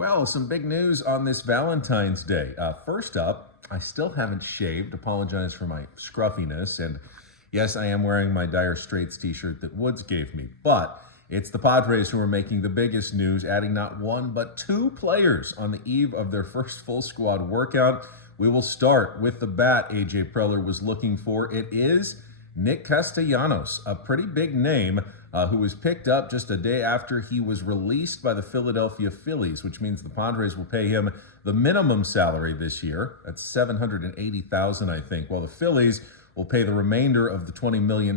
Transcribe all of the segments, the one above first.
Well, some big news on this Valentine's Day. First up, I still haven't shaved. Apologize for my scruffiness. And yes, I am wearing my Dire Straits t-shirt that Woods gave me. But it's the Padres who are making the biggest news, adding not one but two players on the eve of their first full squad workout. We will start with the bat A.J. Preller was looking for. It is Nick Castellanos, a pretty big name, who was picked up just a day after he was released by the Philadelphia Phillies, which means the Padres will pay him the minimum salary this year. That's $780,000, I think, while the Phillies will pay the remainder of the $20 million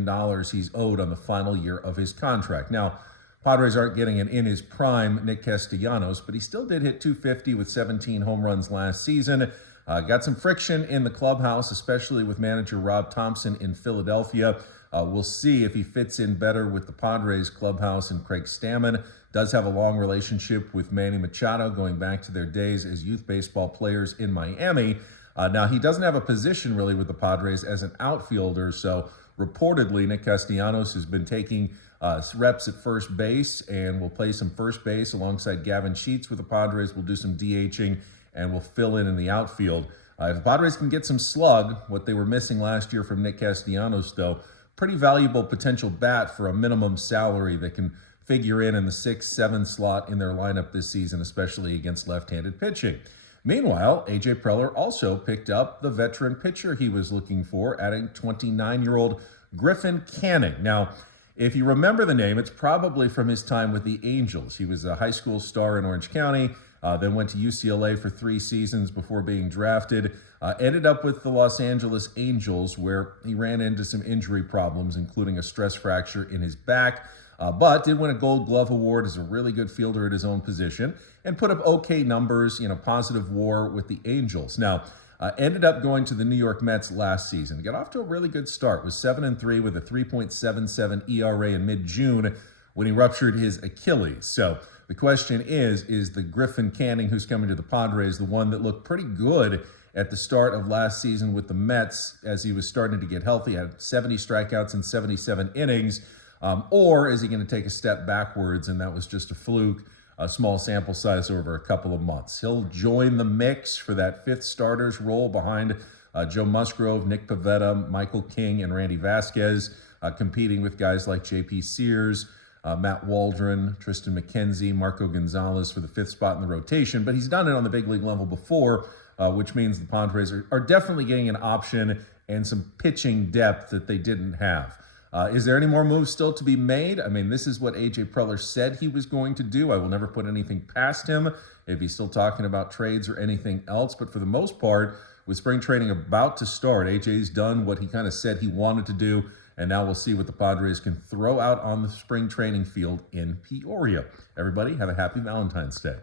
he's owed on the final year of his contract. Now, Padres aren't getting an in his prime Nick Castellanos, but he still did hit .250 with 17 home runs last season. Got some friction in the clubhouse, especially with manager Rob Thompson in Philadelphia. We'll see if he fits in better with the Padres clubhouse, and Craig Stammen does have a long relationship with Manny Machado going back to their days as youth baseball players in Miami. Now, he doesn't have a position really with the Padres as an outfielder, so reportedly Nick Castellanos has been taking reps at first base and will play some first base alongside Gavin Sheets with the Padres. We'll do some DHing and will fill in the outfield. If the Padres can get some slug, what they were missing last year from Nick Castellanos, though, pretty valuable potential bat for a minimum salary that can figure in the 6-7 slot in their lineup this season, especially against left-handed pitching. Meanwhile, A.J. Preller also picked up the veteran pitcher he was looking for, adding 29-year-old Griffin Canning. Now, if you remember the name, it's probably from his time with the Angels. He was a high school star in Orange County, then went to UCLA for 3 seasons before being drafted. Ended up with the Los Angeles Angels, where he ran into some injury problems, including a stress fracture in his back, but did win a Gold Glove Award as a really good fielder at his own position and put up okay numbers, positive WAR with the Angels. Now, ended up going to the New York Mets last season. Got off to a really good start, was 7-3 with a 3.77 ERA in mid-June when he ruptured his Achilles. So the question is the Griffin Canning who's coming to the Padres the one that looked pretty good at the start of last season with the Mets as he was starting to get healthy, had 70 strikeouts in 77 innings, or is he going to take a step backwards and that was just a fluke, a small sample size over a couple of months? He'll join the mix for that 5th starter's role behind Joe Musgrove, Nick Pivetta, Michael King, and Randy Vasquez, competing with guys like J.P. Sears, Matt Waldron, Tristan McKenzie, Marco Gonzalez for the 5th spot in the rotation, but he's done it on the big league level before, which means the Padres are definitely getting an option and some pitching depth that they didn't have. Is there any more moves still to be made? I mean, this is what A.J. Preller said he was going to do. I will never put anything past him if he's still talking about trades or anything else, but for the most part, with spring training about to start, A.J.'s done what he kind of said he wanted to do, and now we'll see what the Padres can throw out on the spring training field in Peoria. Everybody, have a happy Valentine's Day.